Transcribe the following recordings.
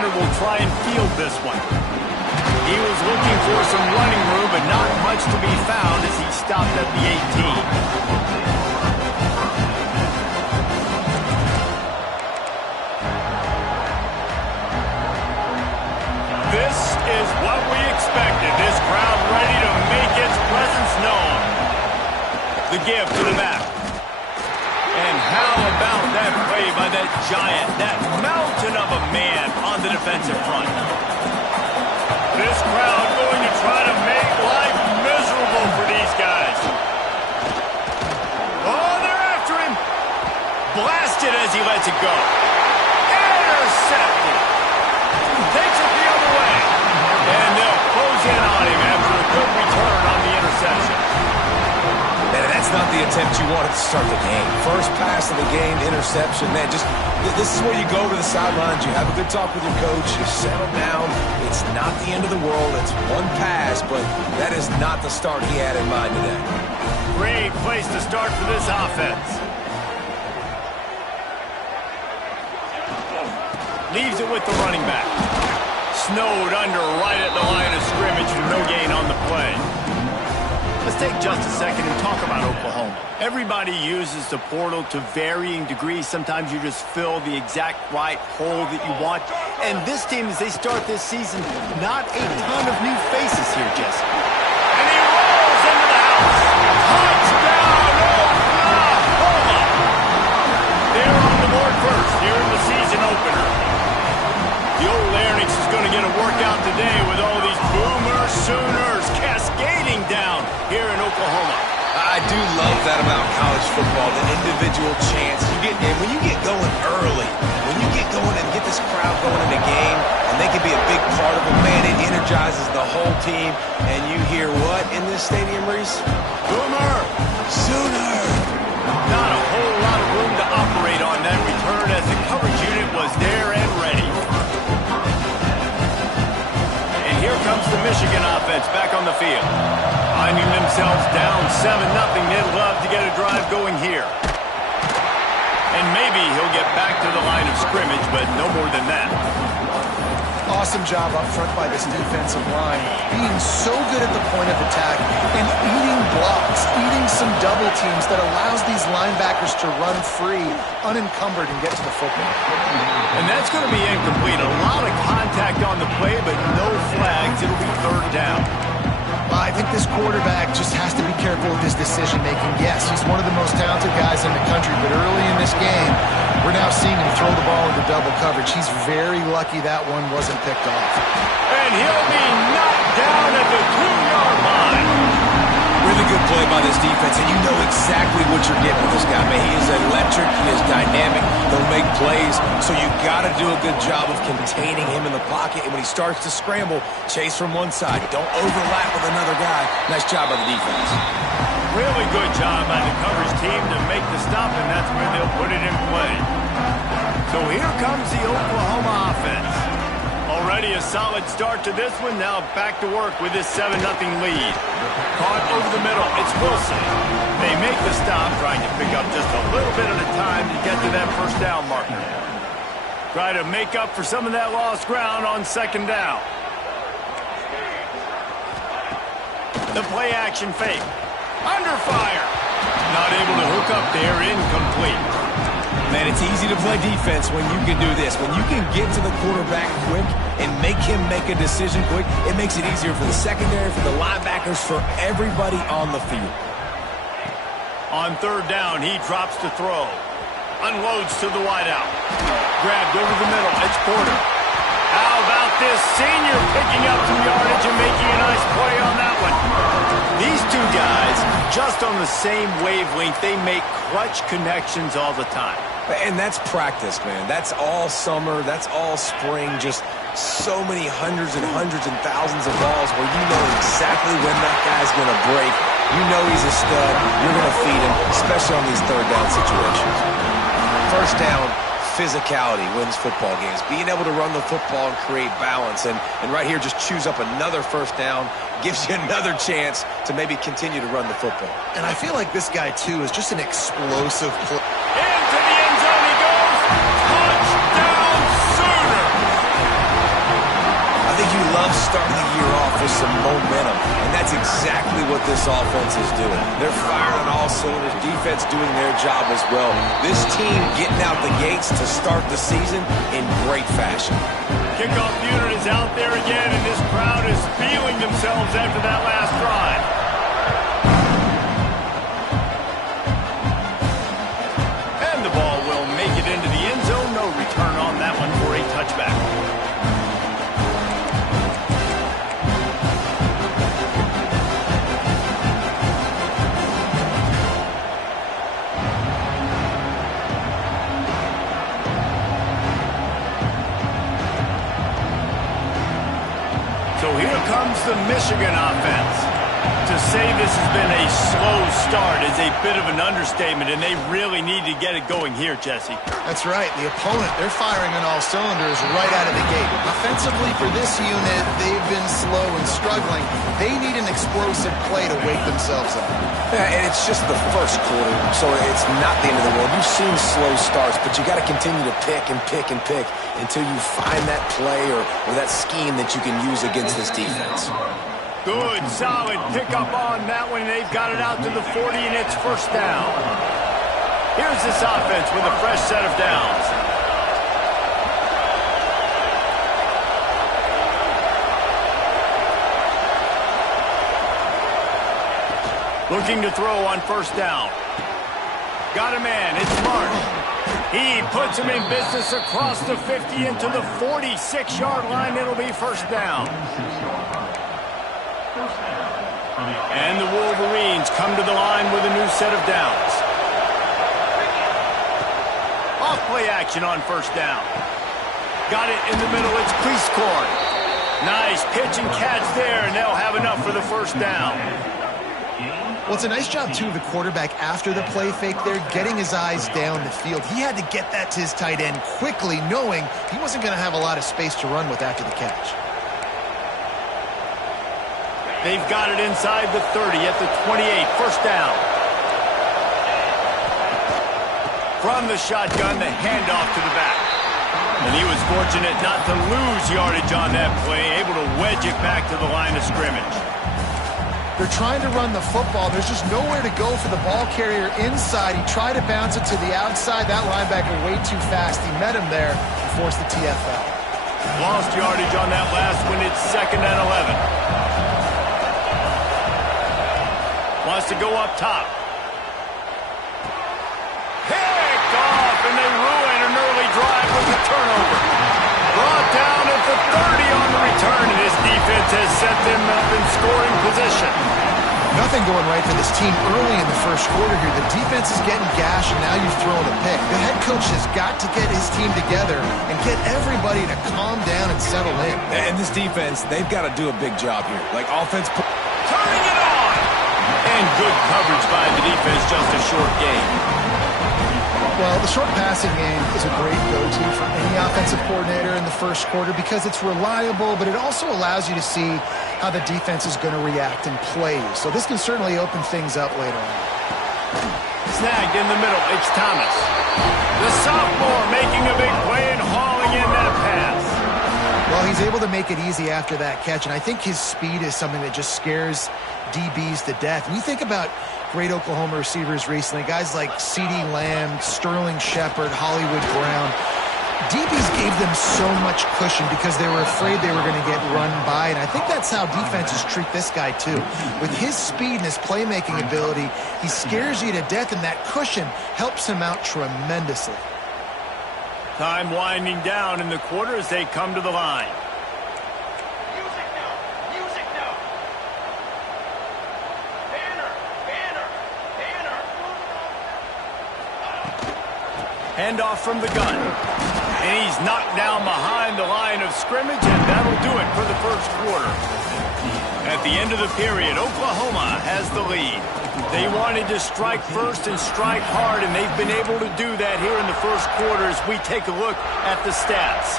corner will try and field this one. He was looking for some running room, but not much to be found as he stopped at the 18. This is what we expected. This crowd ready to make its presence known. The give to the back. And how about that play by that giant, that mountain of a man on the defensive front? This crowd going to try to make life miserable for these guys. Oh, they're after him. Blasted as he lets it go. Intercepted. Takes it the other way. And they'll close in on him after a good return on the interception. Man, that's not the attempt you wanted to start the game. First pass of the game, interception. Man, this is where you go to the sidelines. You have a good talk with your coach. You settle down. It's not the end of the world. It's one pass, but that is not the start he had in mind today. Great place to start for this offense. Leaves it with the running back. Snowed under right at the line of scrimmage for no gain on the play. Let's take just a second and talk about Oklahoma. Everybody uses the portal to varying degrees. Sometimes you just fill the exact right hole that you want. And this team, as they start this season, not a ton of new faces here, Jesse. And he rolls into the house. Touchdown, Oklahoma! They're on the board first here in the season opener. The old Larynx is going to get a workout today with all these Boomer Sooners cascading down here in Oklahoma. I do love that about college football, the individual chance you get. And when you get going early, when you get going and get this crowd going in a game, and they can be a big part of it, man, it energizes the whole team. And you hear what in this stadium, Reese? Boomer Sooner. Not a whole lot of room to operate on that return as the coverage unit was there and ready. And here comes the Michigan offense back on the field. Finding themselves down 7-0, they'd love to get a drive going here. And maybe he'll get back to the line of scrimmage, but no more than that. Awesome job up front by this defensive line. Being so good at the point of attack and eating blocks, eating some double teams that allows these linebackers to run free, unencumbered, and get to the football. And that's going to be incomplete. A lot of contact on the play, but no flags. It'll be third down. I think this quarterback just has to be careful with his decision-making. Yes, he's one of the most talented guys in the country, but early in this game, we're now seeing him throw the ball into double coverage. He's very lucky that one wasn't picked off. And he'll be knocked down at the 2-yard line. Really good play by this defense, and you know exactly what you're getting with this guy. Man, he is electric, he is dynamic, he'll make plays, so you got to do a good job of containing him in the pocket, and when he starts to scramble, chase from one side. Don't overlap with another guy. Nice job by the defense. Really good job by the coverage team to make the stop, and that's where they'll put it in play. So here comes the Oklahoma offense. Already a solid start to this one. Now back to work with this 7-0 lead. Caught over the middle. It's Wilson. They make the stop, trying to pick up just a little bit at a time to get to that first down marker. Try to make up for some of that lost ground on second down. The play action fake. Under fire. Not able to hook up there. Incomplete. Man, it's easy to play defense when you can do this. When you can get to the quarterback quick and make him make a decision quick, it makes it easier for the secondary, for the linebackers, for everybody on the field. On third down, he drops to throw. Unloads to the wideout. Grabbed over the middle. It's Porter. How about this senior picking up some yardage and making a nice play on that one? These two guys, just on the same wavelength, they make clutch connections all the time. And that's practice, man. That's all summer. That's all spring. Just so many hundreds and thousands of balls where you know exactly when that guy's going to break. You know he's a stud. You're going to feed him, especially on these third down situations. First down, physicality wins football games. Being able to run the football and create balance. And right here, just choose up another first down. Gives you another chance to maybe continue to run the football. And I feel like this guy, too, is just an explosive player. Into the end zone he goes. Touchdown, Sooner. love starting the year off with some momentum, and that's exactly what this offense is doing. They're firing on all cylinders, defense doing their job as well. This team getting out the gates to start the season in great fashion. Kickoff unit is out there again, and this crowd is feeling themselves after that last drive. And the ball will make it into the end zone. No return on that one for a touchback. So here comes the Michigan offense. To say this has been a slow start is a bit of an understatement, and they really need to get it going here, Jesse. That's right. The opponent, they're firing on all cylinders right out of the gate. Offensively, for this unit, they've been slow and struggling. They need an explosive play to wake themselves up. Yeah, and it's just the first quarter, so it's not the end of the world. You've seen slow starts, but you got to continue to pick and pick and pick until you find that play or that scheme that you can use against this defense. Good, solid pickup on that one. They've got it out to the 40, and it's first down. Here's this offense with a fresh set of downs. Looking to throw on first down. Got a man. It's Martin. He puts him in business across the 50 into the 46-yard line. It'll be first down. And the Wolverines come to the line with a new set of downs. Off-play action on first down. Got it in the middle. It's Priestcorn. Nice pitch and catch there, and they'll have enough for the first down. Well, it's a nice job, too, of the quarterback after the play fake there, getting his eyes down the field. He had to get that to his tight end quickly, knowing he wasn't going to have a lot of space to run with after the catch. They've got it inside the 30 at the 28. First down. From the shotgun, the handoff to the back. And he was fortunate not to lose yardage on that play, able to wedge it back to the line of scrimmage. They're trying to run the football. There's just nowhere to go for the ball carrier inside. He tried to bounce it to the outside. That linebacker way too fast. He met him there and forced the TFL. Lost yardage on that last one. It's 2nd and 11. Wants to go up top. Picked off, and they ruin an early drive with the turnover. Brought down at the 30 on the return, and this defense has set them up in scoring position. Nothing going right for this team early in the first quarter here. The defense is getting gashed, and now you've thrown a pick. The head coach has got to get his team together and get everybody to calm down and settle in. And this defense, they've got to do a big job here. Like offense... Turning it on! And good coverage by the defense, just a short game. Well, the short passing game is a great go-to for any offensive coordinator in the first quarter because it's reliable, but it also allows you to see how the defense is going to react and play. So this can certainly open things up later on. Snagged in the middle, it's Thomas. The sophomore making a big play and hauling in that pass. Well, he's able to make it easy after that catch, and I think his speed is something that just scares DBs to death. When you think about great Oklahoma receivers recently, guys like CeeDee Lamb, Sterling Shepard, Hollywood Brown, DBs gave them so much cushion because they were afraid they were going to get run by, and I think that's how defenses treat this guy too. With his speed and his playmaking ability, he scares you to death, and that cushion helps him out tremendously. Time winding down in the quarter as they come to the line. Handoff from the gun. And he's knocked down behind the line of scrimmage, and that'll do it for the first quarter. At the end of the period, Oklahoma has the lead. They wanted to strike first and strike hard, and they've been able to do that here in the first quarter as we take a look at the stats.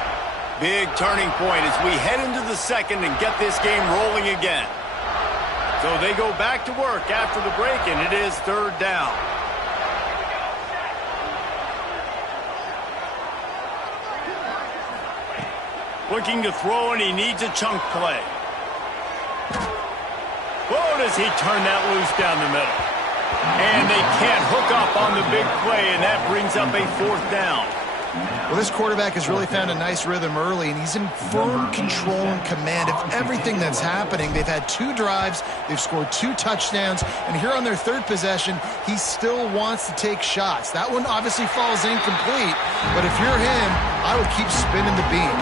Big turning point as we head into the second and get this game rolling again. So they go back to work after the break, and it is third down. Looking to throw, and he needs a chunk play. Whoa, does he turn that loose down the middle. And they can't hook up on the big play, and that brings up a 4th down. Well, this quarterback has really found a nice rhythm early, and he's in firm control and command of everything that's happening. They've had 2 drives, they've scored 2 touchdowns, and here on their 3rd possession, he still wants to take shots. That one obviously falls incomplete, but if you're him, I would keep spinning the beam.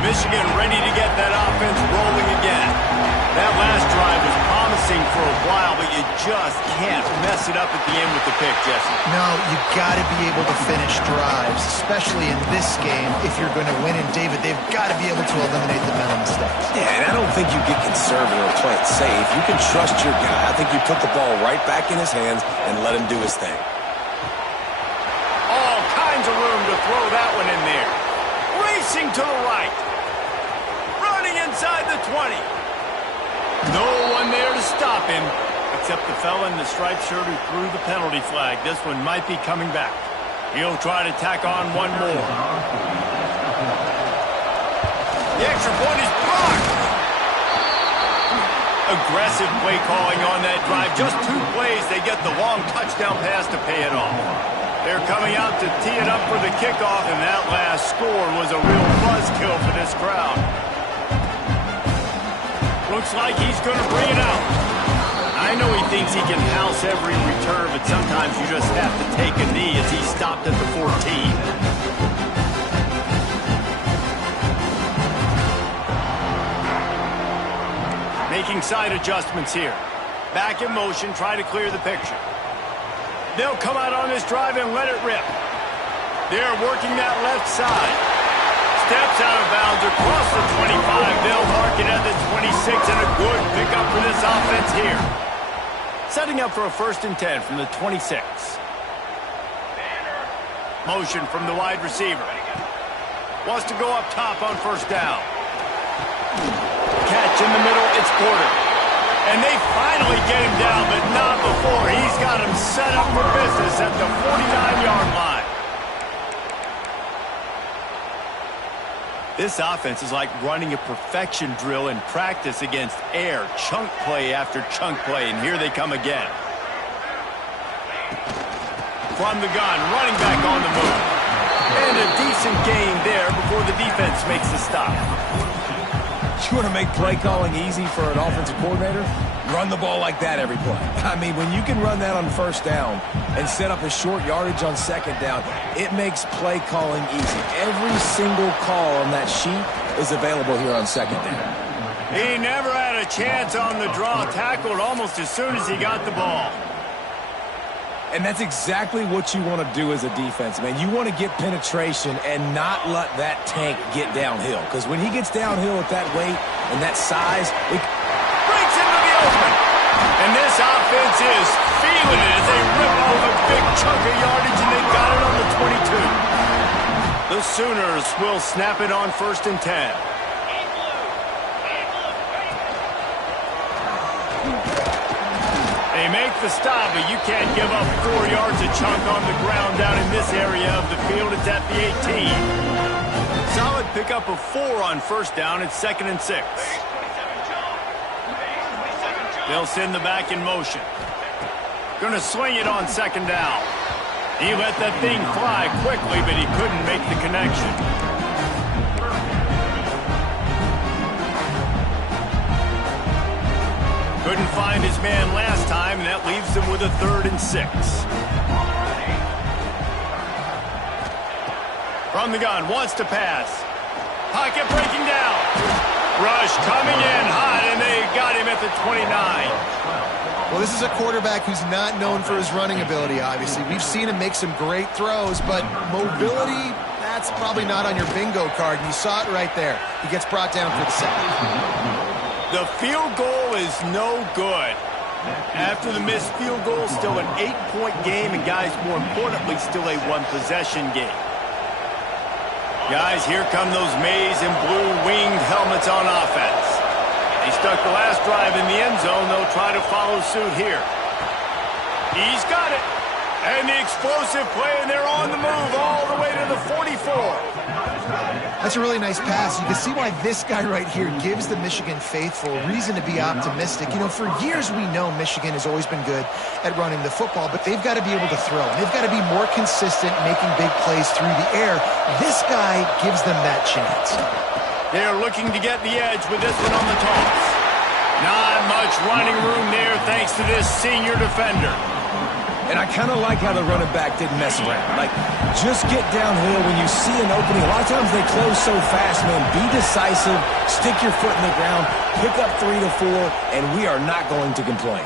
Michigan ready to get that offense rolling again. That last drive was promising for a while, but you just can't mess it up at the end with the pick, Jesse. No, you got to be able to finish drives, especially in this game. If you're going to win in David, they've got to be able to eliminate the mental mistakes. Yeah, and I don't think you get conservative or play it safe. You can trust your guy. I think you put the ball right back in his hands and let him do his thing. All kinds of room to throw that one in there. Racing to the right. Running inside the 20. No one there to stop him, except the fella in the striped shirt who threw the penalty flag. This one might be coming back. He'll try to tack on one more. The extra point is blocked. Aggressive play calling on that drive. Just 2 plays, they get the long touchdown pass to pay it off. They're coming out to tee it up for the kickoff, and that last score was a real buzzkill for this crowd. Looks like he's going to bring it out. I know he thinks he can house every return, but sometimes you just have to take a knee as he stopped at the 14. Making side adjustments here. Back in motion, try to clear the picture. They'll come out on this drive and let it rip. They're working that left side. Steps out of bounds across the 25. They'll mark it at the 26, and a good pickup for this offense here. Setting up for a 1st and 10 from the 26. Motion from the wide receiver. Wants to go up top on 1st down. Catch in the middle, it's Porter. And they finally get him down, but not before. He's got him set up for business at the 49-yard line. This offense is like running a perfection drill in practice against air. Chunk play after chunk play, and here they come again. From the gun, running back on the move. And a decent gain there before the defense makes the stop. You want to make play calling easy for an offensive coordinator? Run the ball like that every play. I mean, when you can run that on 1st down and set up a short yardage on 2nd down, it makes play calling easy. Every single call on that sheet is available here on 2nd down. He never had a chance on the draw, tackled almost as soon as he got the ball. And that's exactly what you want to do as a defense, man. You want to get penetration and not let that tank get downhill. Because when he gets downhill at that weight and that size, it breaks into the open. And this offense is feeling it as they rip off a big chunk of yardage, and they got it on the 22. The Sooners will snap it on 1st and 10. They make the stop, but you can't give up 4 yards a chunk on the ground down in this area of the field. It's at the 18. Solid pickup of 4 on 1st down. It's 2nd and 6. They'll send the back in motion. Going to swing it on 2nd down. He let that thing fly quickly, but he couldn't make the connection. Couldn't find his man last time, and that leaves them with a 3rd and 6. From the gun, wants to pass. Pocket breaking down. Rush coming in hot, and they got him at the 29. Well, this is a quarterback who's not known for his running ability, obviously. We've seen him make some great throws, but mobility, that's probably not on your bingo card, and you saw it right there. He gets brought down for the sack. The field goal is no good. After the missed field goal, still an 8-point game, and guys, more importantly, still a 1-possession game. Guys, here come those maize and blue winged helmets on offense. They stuck the last drive in the end zone. They'll try to follow suit here. He's got it. And the explosive play, and they're on the move all the way to the 44. That's a really nice pass. You can see why this guy right here gives the Michigan faithful reason to be optimistic. You know, for years we know Michigan has always been good at running the football, but they've got to be able to throw. They've got to be more consistent making big plays through the air. This guy gives them that chance. They're looking to get the edge with this one on the toss. Not much running room there thanks to this senior defender. And I kind of like how the running back didn't mess around. Like, just get downhill when you see an opening. A lot of times they close so fast, man. Be decisive, stick your foot in the ground, pick up 3 to 4, and we are not going to complain.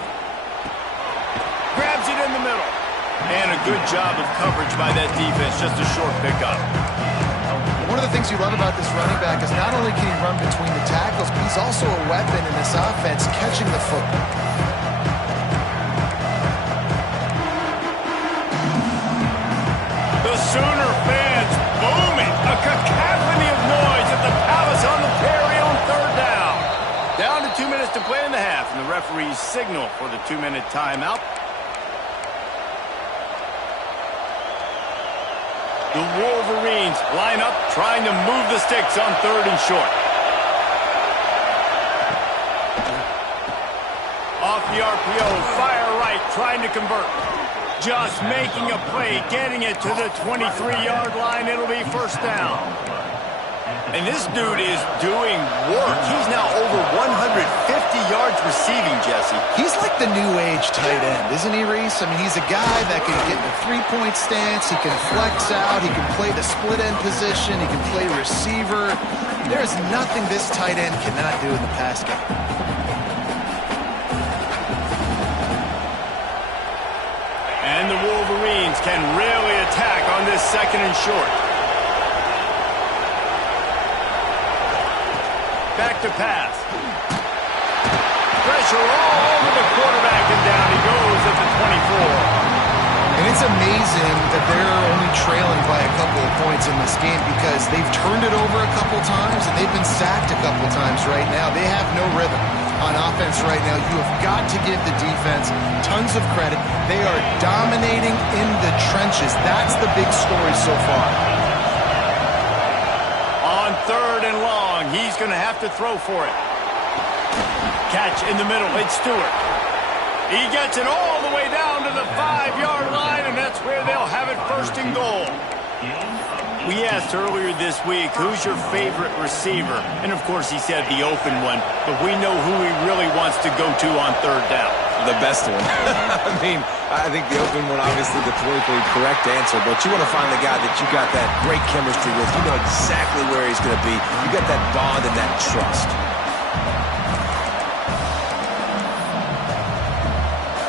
Grabs it in the middle. And a good job of coverage by that defense. Just a short pickup. One of the things you love about this running back is not only can he run between the tackles, but he's also a weapon in this offense catching the football. The Sooner fans booming. A cacophony of noise at the Palace on the Perry on third down. Down to 2 minutes to play in the half, and the referees signal for the 2-minute timeout. The Wolverines line up, trying to move the sticks on 3rd and short. Off the RPO, fire right, trying to convert. Just making a play, getting it to the 23-yard line. It'll be first down. And this dude is doing work. He's now over 150 yards receiving, Jesse. He's like the new age tight end, isn't he, Reese? I mean, he's a guy that can get in a three-point stance. He can flex out. He can play the split end position. He can play receiver. There's nothing this tight end cannot do in the pass game. And the Wolverines can really attack on this 2nd and short. Back to pass. Pressure all over the quarterback, and down he goes at the 24. And it's amazing that they're only trailing by a couple of points in this game because they've turned it over a couple times and they've been sacked a couple times right now. They have no rhythm on offense right now. You have got to give the defense tons of credit. They are dominating in the trenches. That's the big story so far. On 3rd and long, he's going to have to throw for it. Catch in the middle. It's Stewart. He gets it all the way down to the 5-yard line, and that's where they'll have it 1st and goal. We asked earlier this week, who's your favorite receiver? And, of course, he said the open one, but we know who he really wants to go to on 3rd down. The best one. I mean, I think the open one, obviously the politically correct answer, but you want to find the guy that you got that great chemistry with. You know exactly where he's going to be. You got that bond and that trust.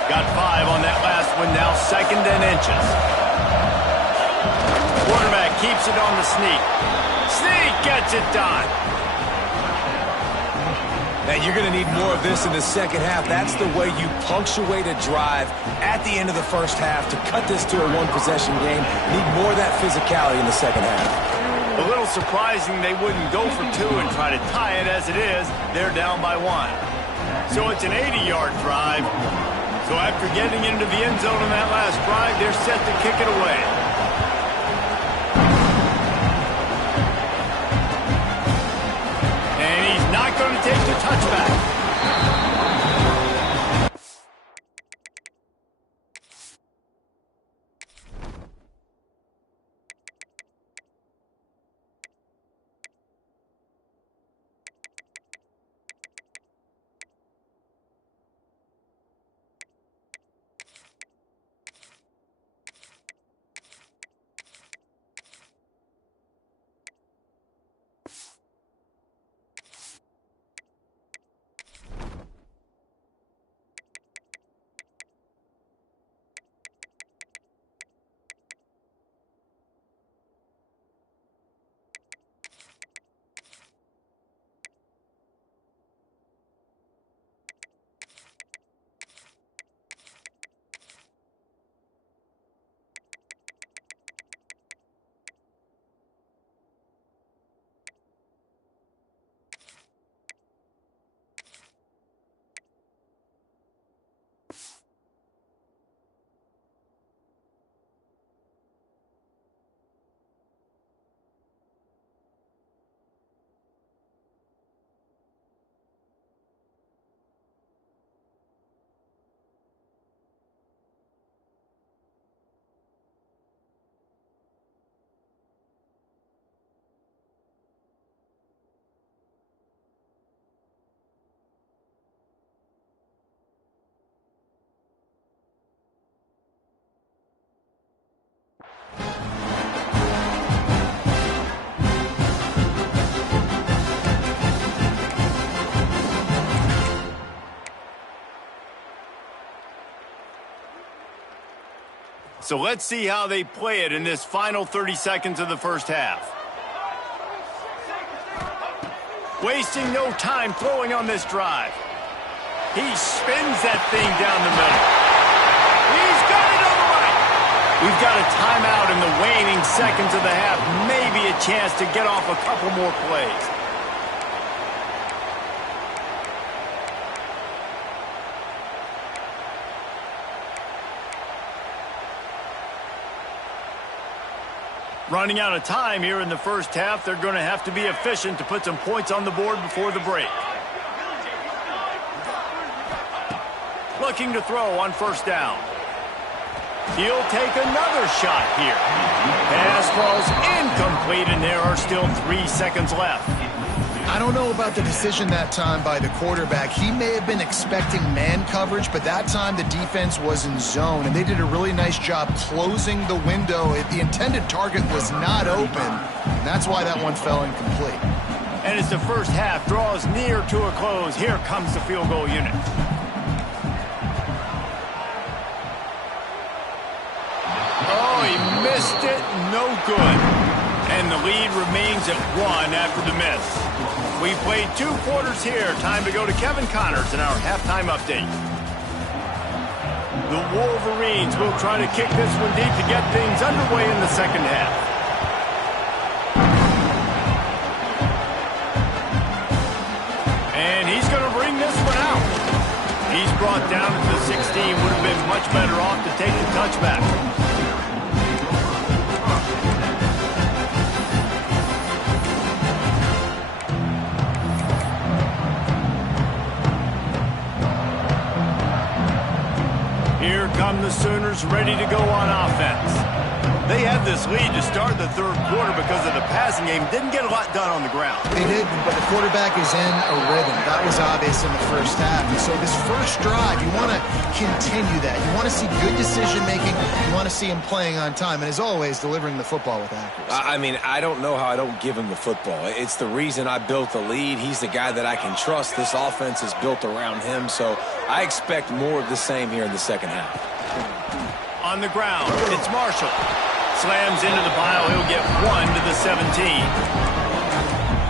Got 5 on that last one, now 2nd and inches. Quarterback keeps it on the sneak. Sneak gets it done. Now, you're going to need more of this in the second half. That's the way you punctuate a drive at the end of the first half to cut this to a one-possession game. Need more of that physicality in the second half. A little surprising they wouldn't go for 2 and try to tie it. As it is, they're down by 1. So it's an 80-yard drive. So after getting into the end zone on that last drive, they're set to kick it away. And he's not going to take the touchback. So let's see how they play it in this final 30 seconds of the first half. Wasting no time throwing on this drive. He spins that thing down the middle. He's got it on the right. We've got a timeout in the waning seconds of the half. Maybe a chance to get off a couple more plays. Running out of time here in the first half. They're going to have to be efficient to put some points on the board before the break. Looking to throw on first down. He'll take another shot here. Pass falls incomplete, and there are still 3 seconds left. I don't know about the decision that time by the quarterback. He may have been expecting man coverage, but that time the defense was in zone, and they did a really nice job closing the window. The intended target was not open, and that's why that one fell incomplete. And as the first half draws near to a close, here comes the field goal unit. Oh, he missed it. No good. And the lead remains at 1 after the miss. We played 2 quarters here. Time to go to Kevin Connors in our halftime update. The Wolverines will try to kick this one deep to get things underway in the second half. And he's going to bring this one out. He's brought down at the 16. Would have been much better off to take the touchback. Here come the Sooners ready to go on offense. They had this lead to start the third quarter because of the passing game. Didn't get a lot done on the ground. They didn't, but the quarterback is in a rhythm. That was obvious in the first half. And so this first drive, you want to continue that. You want to see good decision-making. You want to see him playing on time. And as always, delivering the football with accuracy. I mean, I don't know how I don't give him the football. It's the reason I built the lead. He's the guy that I can trust. This offense is built around him. So I expect more of the same here in the second half. On the ground, it's Marshall. Slams into the pile. He'll get 1 to the 17.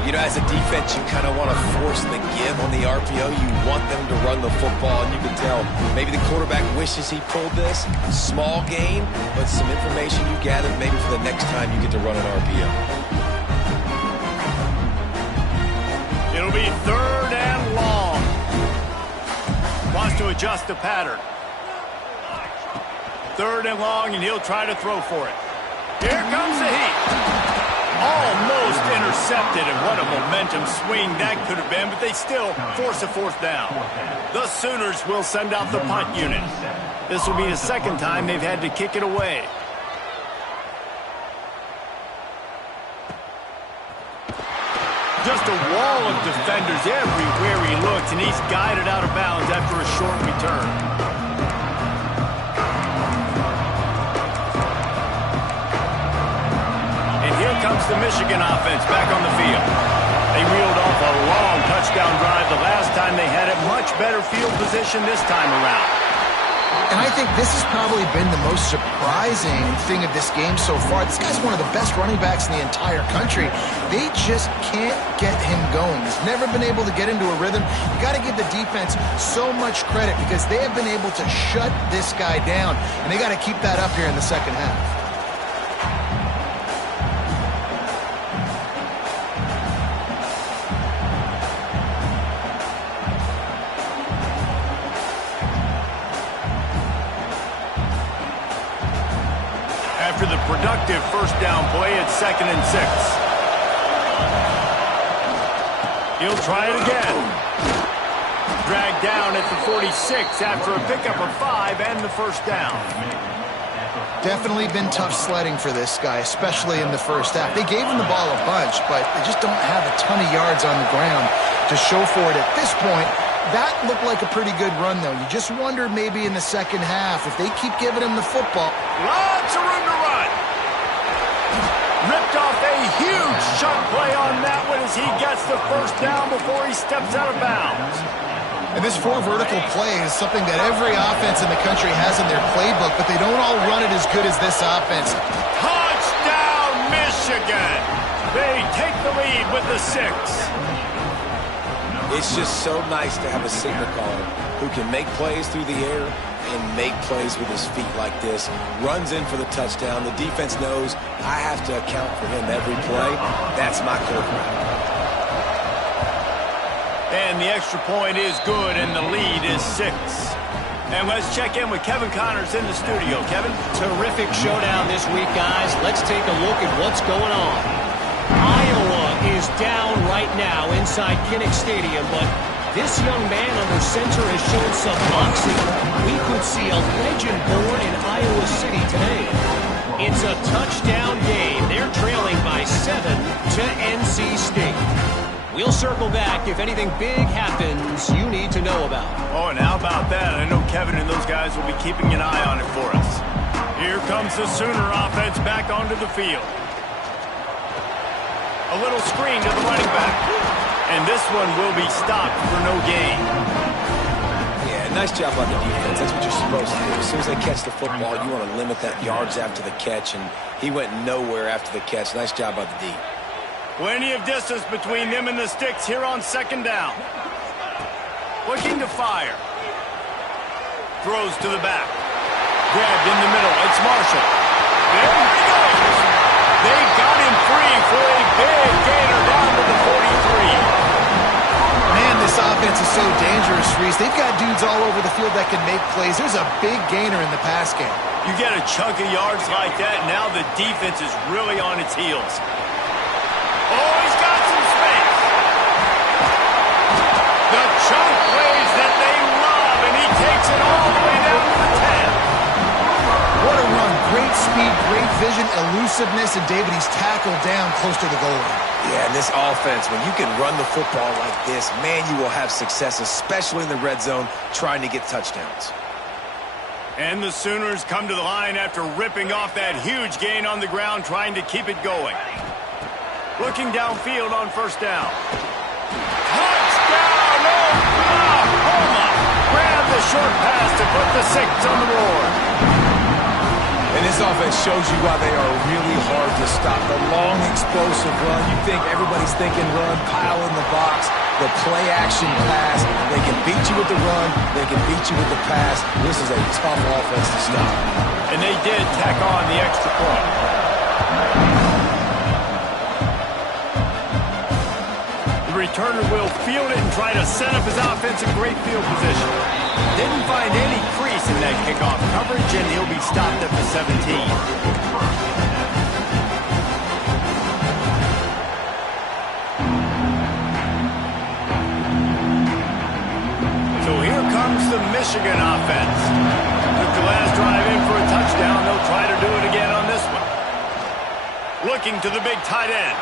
You know, as a defense, you kind of want to force the give on the RPO. You want them to run the football, and you can tell maybe the quarterback wishes he pulled this. Small gain, but some information you gathered maybe for the next time you get to run an RPO. It'll be 3rd and long. Wants to adjust the pattern. 3rd and long, and he'll try to throw for it. Here comes the heat. Almost intercepted, and what a momentum swing that could have been, but they still force a 4th down. The Sooners will send out the punt unit. This will be the 2nd time they've had to kick it away. Just a wall of defenders everywhere he looks, and he's guided out of bounds after a short return. Here comes the Michigan offense back on the field. They reeled off a long touchdown drive the last time they had it. Much better field position this time around. And I think this has probably been the most surprising thing of this game so far. This guy's one of the best running backs in the entire country. They just can't get him going. He's never been able to get into a rhythm. You got to give the defense so much credit because they have been able to shut this guy down. And they got to keep that up here in the second half. After the productive first down play, it's 2nd and 6. He'll try it again. Dragged down at the 46 after a pickup of 5 and the first down. Definitely been tough sledding for this guy, especially in the first half. They gave him the ball a bunch, but they just don't have a ton of yards on the ground to show for it at this point. That looked like a pretty good run, though. You just wonder maybe in the second half if they keep giving him the football. Lots of room to run. Ripped off a huge chunk play on that one as he gets the first down before he steps out of bounds. And this four vertical play is something that every offense in the country has in their playbook, but they don't all run it as good as this offense. Touchdown, Michigan! They take the lead with the 6. It's just so nice to have a signal caller who can make plays through the air and make plays with his feet like this. Runs in for the touchdown. The defense knows I have to account for him every play. That's my quarterback. And the extra point is good, and the lead is 6. And let's check in with Kevin Connors in the studio. Kevin? Terrific showdown this week, guys. Let's take a look at what's going on. Iowa is down right now inside Kinnick Stadium, but this young man under center has shown some moxie. We could see a legend born in Iowa City today. It's a touchdown game. They're trailing by 7 to NC State. We'll circle back if anything big happens you need to know about. Oh, and how about that? I know Kevin and those guys will be keeping an eye on it for us. Here comes the Sooner offense back onto the field. A little screen to the running back. And this one will be stopped for no gain. Yeah, nice job on the defense. That's what you're supposed to do. As soon as they catch the football, you want to limit that yards after the catch, and he went nowhere after the catch. Nice job by the D. Plenty of distance between them and the sticks here on 2nd down. Looking to fire. Throws to the back. Grabbed in the middle. It's Marshall. There he goes. They got him free for a big gainer down to the 43. Man, this offense is so dangerous, Reese. They've got dudes all over the field that can make plays. There's a big gainer in the pass game. You get a chunk of yards like that, now the defense is really on its heels. Oh, he's got some space. The chunk plays that they love, and he takes it all the way down to the 10. What a run. Great speed, great vision, elusiveness, and David, he's tackled down close to the goal line. Yeah, and this offense, when you can run the football like this, man, you will have success, especially in the red zone, trying to get touchdowns. And the Sooners come to the line after ripping off that huge gain on the ground, trying to keep it going. Looking downfield on 1st down. Touchdown, Oklahoma! Grab the short pass to put the 6 on the board. And this offense shows you why they are really hard to stop. The long, explosive run. You think everybody's thinking run, pile in the box. The play-action pass. They can beat you with the run. They can beat you with the pass. This is a tough offense to stop. And they did tack on the extra point. The returner will field it and try to set up his offense in great field position. Didn't find any crease in that kickoff coverage, and he'll be stopped at the 17. So here comes the Michigan offense. Took the last drive in for a touchdown. They'll try to do it again on this one. Looking to the big tight end.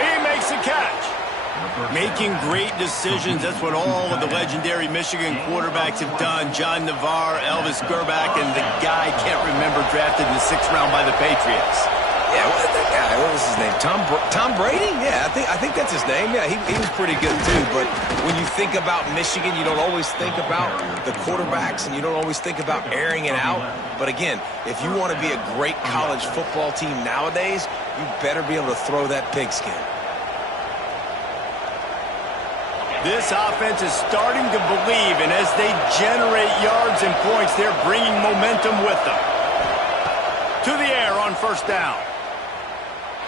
He makes a catch. Making great decisions. That's what all of the legendary Michigan quarterbacks have done. John Navarre, Elvis Gerbach, and the guy can't remember drafted in the 6th round by the Patriots. Yeah, what was his name? Tom Brady? Yeah, I think that's his name. Yeah, he was pretty good too. But when you think about Michigan, you don't always think about the quarterbacks, and you don't always think about airing it out. But again, if you want to be a great college football team nowadays, you better be able to throw that pigskin. This offense is starting to believe, and as they generate yards and points, they're bringing momentum with them. To the air on 1st down.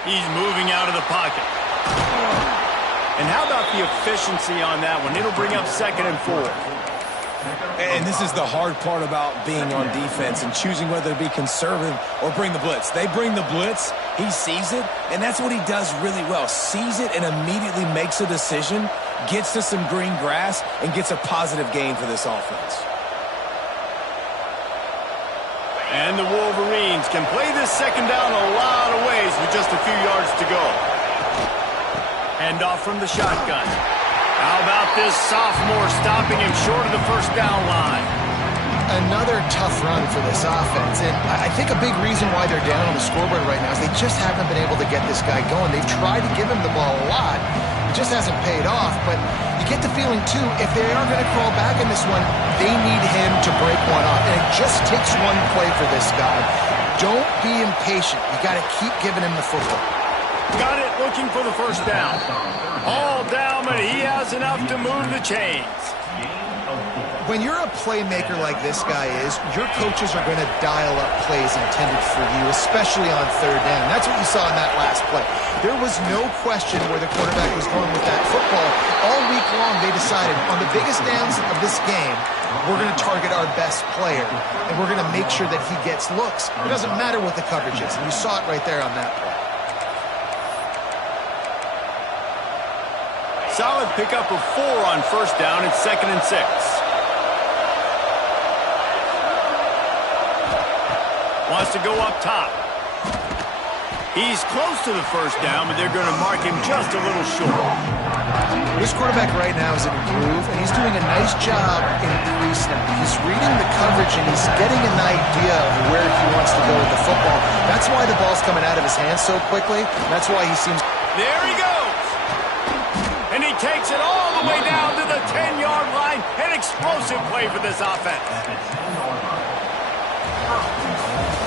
He's moving out of the pocket. And how about the efficiency on that one? It'll bring up 2nd and 4. And this is the hard part about being on defense and choosing whether to be conservative or bring the blitz. They bring the blitz, he sees it, and that's what he does really well. Sees it and immediately makes a decision, gets to some green grass, and gets a positive gain for this offense. And the Wolverines can play this 2nd down a lot of ways with just a few yards to go. Hand off from the shotgun. How about this sophomore stopping him short of the 1st down line? Another tough run for this offense, and I think a big reason why they're down on the scoreboard right now is they just haven't been able to get this guy going. They've tried to give him the ball a lot, just hasn't paid off, but you get the feeling, too, if they are going to crawl back in this one, they need him to break one off. And it just takes one play for this guy. Don't be impatient. You got to keep giving him the football. Got it, looking for the first down. All down, but he has enough to move the chains. When you're a playmaker like this guy is, your coaches are going to dial up plays intended for you, especially on third down. That's what you saw in that last play. There was no question where the quarterback was going with that football. All week long, they decided on the biggest downs of this game, we're going to target our best player, and we're going to make sure that he gets looks. It doesn't matter what the coverage is, and you saw it right there on that play. Solid pickup of 4 on first down. It's 2nd and 6. Wants to go up top. He's close to the first down, but they're going to mark him just a little short. This quarterback right now is in a groove, and he's doing a nice job in pre-snap. He's reading the coverage, and he's getting an idea of where he wants to go with the football. That's why the ball's coming out of his hands so quickly. That's why he seems... There he goes! And he takes it all the way down to the 10-yard line. An explosive play for this offense.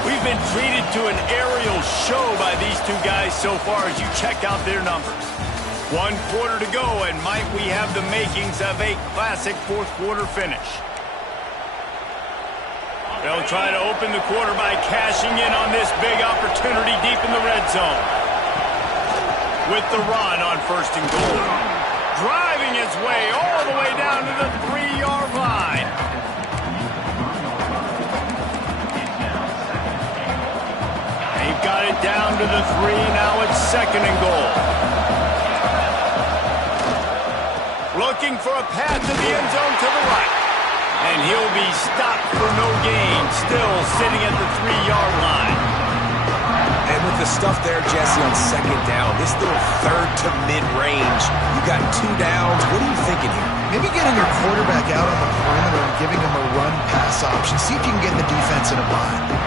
We've been treated to an aerial show by these two guys so far as you check out their numbers. 1 quarter to go, and might we have the makings of a classic fourth-quarter finish. They'll try to open the quarter by cashing in on this big opportunity deep in the red zone. With the run on 1st and goal. Driving his way all the way down to the 3-yard line. They've got it down to the 3. Now it's 2nd and goal. Looking for a path to the end zone to the right. And he'll be stopped for no gain. Still sitting at the 3-yard line. And with the stuff there, Jesse, on 2nd down, this little third to mid-range, you got 2 downs. What are you thinking here? Maybe getting your quarterback out on the perimeter and giving him a run-pass option. See if you can get the defense in a bind.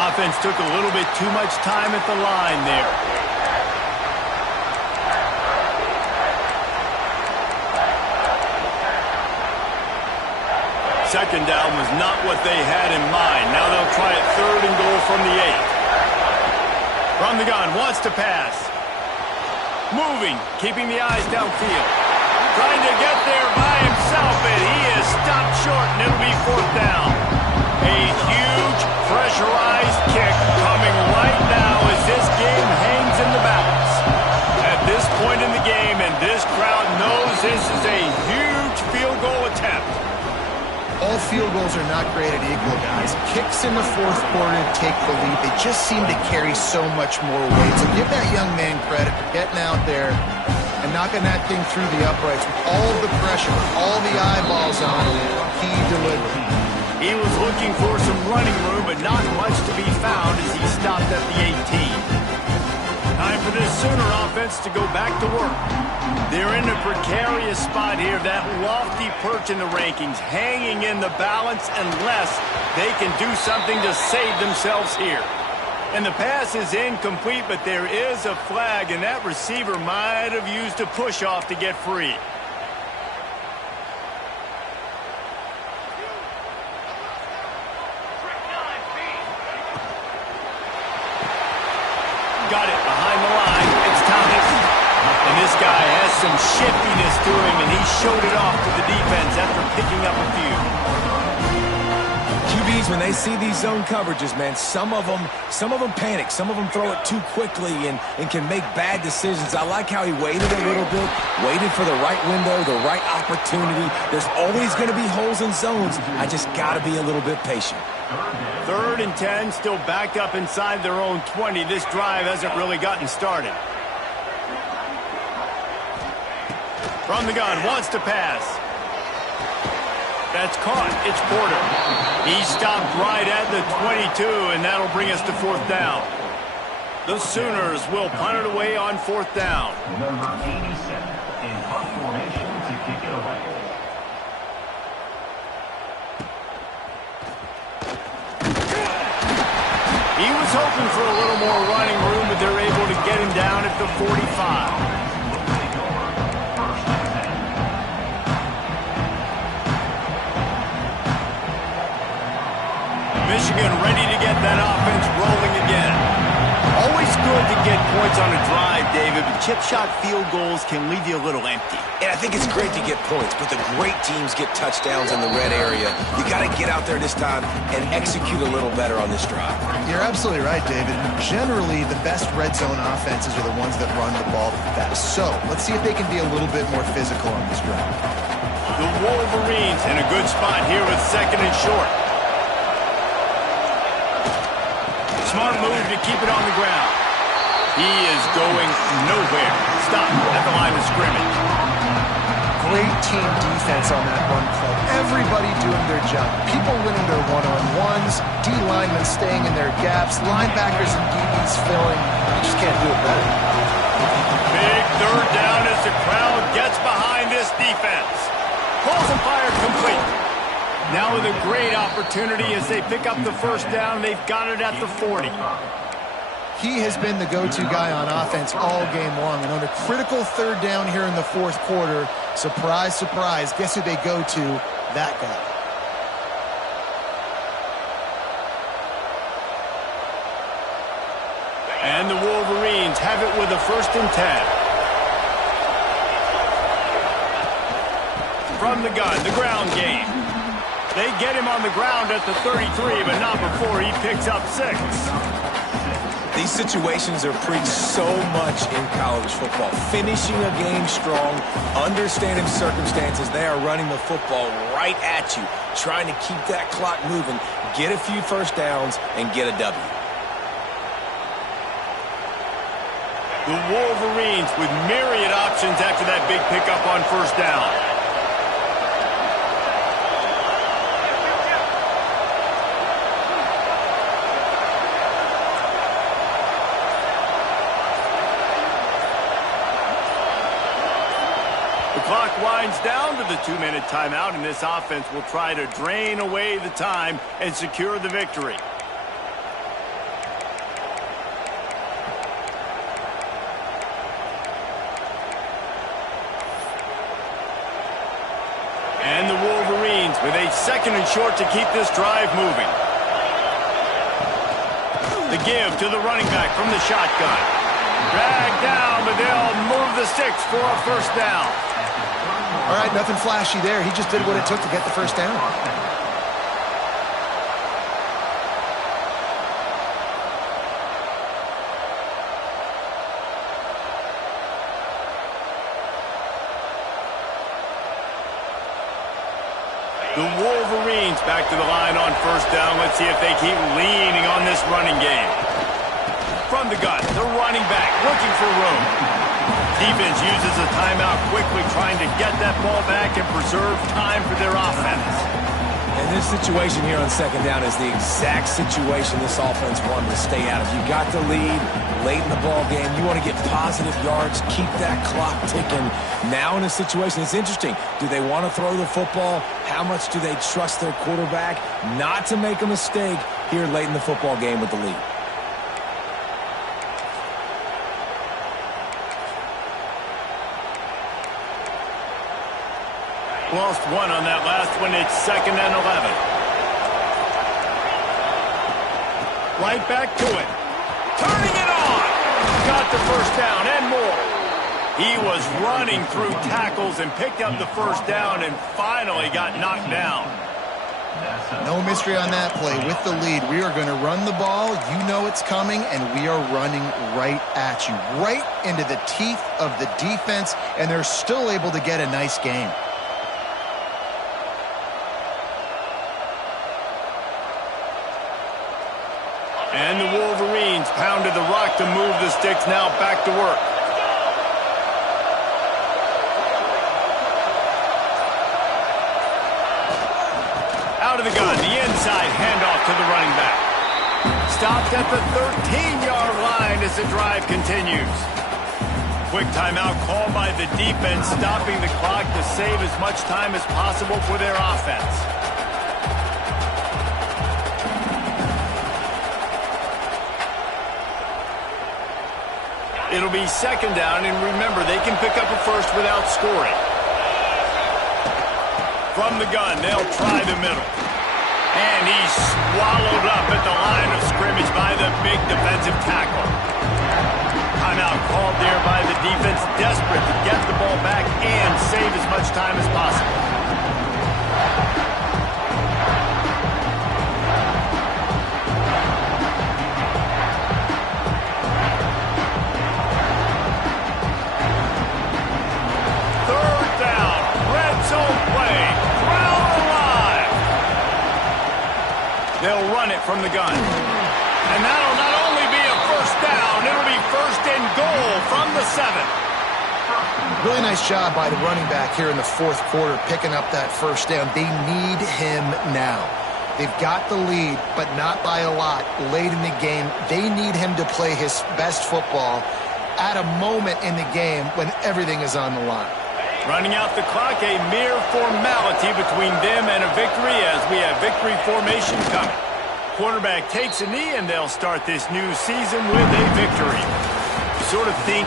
Offense took a little bit too much time at the line there. Second down was not what they had in mind. Now they'll try it 3rd and goal from the 8. From the gun, wants to pass. Moving, keeping the eyes downfield. Trying to get there by himself, and he is stopped short, and it'll be 4th down. A huge pressurized kick coming right now as this game hangs in the balance. At this point in the game, and this crowd knows this is a huge field goal attempt. All field goals are not created equal, guys. Kicks in the 4th quarter to take the lead. They just seem to carry so much more weight. So give that young man credit for getting out there and knocking that thing through the uprights with all the pressure, all the eyeballs on him. He delivered. He was looking for some running room, but not much to be found as he stopped at the 18. Time for this Sooner offense to go back to work. They're in a precarious spot here, that lofty perch in the rankings, hanging in the balance unless they can do something to save themselves here. And the pass is incomplete, but there is a flag, and that receiver might have used a push-off to get free. Got it behind the line. It's Thomas. And this guy has some shiftiness to him, and he showed it off to the defense after picking up a few. QBs, when they see these zone coverages, man, some of them panic. Some of them throw it too quickly and can make bad decisions. I like how he waited a little bit, waited for the right window, the right opportunity. There's always going to be holes in zones. I just got to be a little bit patient. 3rd and 10, still backed up inside their own 20. This drive hasn't really gotten started. From the gun, wants to pass. That's caught. It's Porter. He stopped right at the 22, and that'll bring us to 4th down. The Sooners will punt it away on 4th down. Number 87 in punt formation to kick it away. He was hoping for a little more running room, but they're able to get him down at the 45. Michigan ready to get that offense rolling again. Always good to get points on a drive, David, but chip shot field goals can leave you a little empty. And I think it's great to get points, but the great teams get touchdowns in the red area. You got to get out there this time and execute a little better on this drive. You're absolutely right, David. Generally, the best red zone offenses are the ones that run the ball the best. So let's see if they can be a little bit more physical on this drive. The Wolverines in a good spot here with 2nd and short. Smart move to keep it on the ground. He is going nowhere. Stop at the line of scrimmage. Great team defense on that run play. Everybody doing their job. People winning their one-on-ones, D-linemen staying in their gaps, linebackers and DBs filling. You just can't do it better. Big 3rd down as the crowd gets behind this defense. Pulls and fires complete. Now with a great opportunity as they pick up the 1st down. They've got it at the 40. He has been the go-to guy on offense all game long. And on a critical 3rd down here in the 4th quarter, surprise, surprise, guess who they go to? That guy. And the Wolverines have it with a 1st and 10. From the gun, the ground game. They get him on the ground at the 33, but not before he picks up 6. These situations are preached so much in college football. Finishing a game strong, understanding circumstances. They are running the football right at you, trying to keep that clock moving, get a few 1st downs, and get a W. The Wolverines with myriad options after that big pickup on 1st down. The clock winds down to the 2-minute timeout, and this offense will try to drain away the time and secure the victory. And the Wolverines with a 2nd and short to keep this drive moving. The give to the running back from the shotgun. Dragged down, but they'll move the sticks for a 1st down. All right, nothing flashy there. He just did what it took to get the 1st down. The Wolverines back to the line on 1st down. Let's see if they keep leaning on this running game. From the gun, the running back looking for room. Defense uses a timeout quickly, trying to get that ball back and preserve time for their offense. And this situation here on 2nd down is the exact situation this offense wanted to stay out of. You got the lead late in the ball game. You want to get positive yards, keep that clock ticking. Now in a situation, it's interesting. Do they want to throw the football? How much do they trust their quarterback not to make a mistake here late in the football game with the lead? Lost one on that last one. It's 2nd and 11. Right back to it. Turning it on. Got the 1st down and more. He was running through tackles and picked up the 1st down and finally got knocked down. No mystery on that play. With the lead, we are going to run the ball. You know it's coming, and we are running right at you. Right into the teeth of the defense, and they're still able to get a nice game. And the Wolverines pounded the rock to move the sticks, now back to work. Out of the gun, the inside handoff to the running back. Stopped at the 13-yard line as the drive continues. Quick timeout called by the defense, stopping the clock to save as much time as possible for their offense. It'll be second down, and remember, they can pick up a first without scoring. From the gun, they'll try the middle. And he's swallowed up at the line of scrimmage by the big defensive tackle. Timeout called there by the defense, desperate to get the ball back and save as much time as possible. Third down, red zone play, crowd alive. They'll run it from the gun. And that'll not only be a first down, it'll be first and goal from the 7. Really nice job by the running back here in the fourth quarter, picking up that first down. They need him now. They've got the lead, but not by a lot late in the game. They need him to play his best football at a moment in the game when everything is on the line. Running out the clock, a mere formality between them and a victory as we have victory formation coming. Quarterback takes a knee, and they'll start this new season with a victory. You sort of think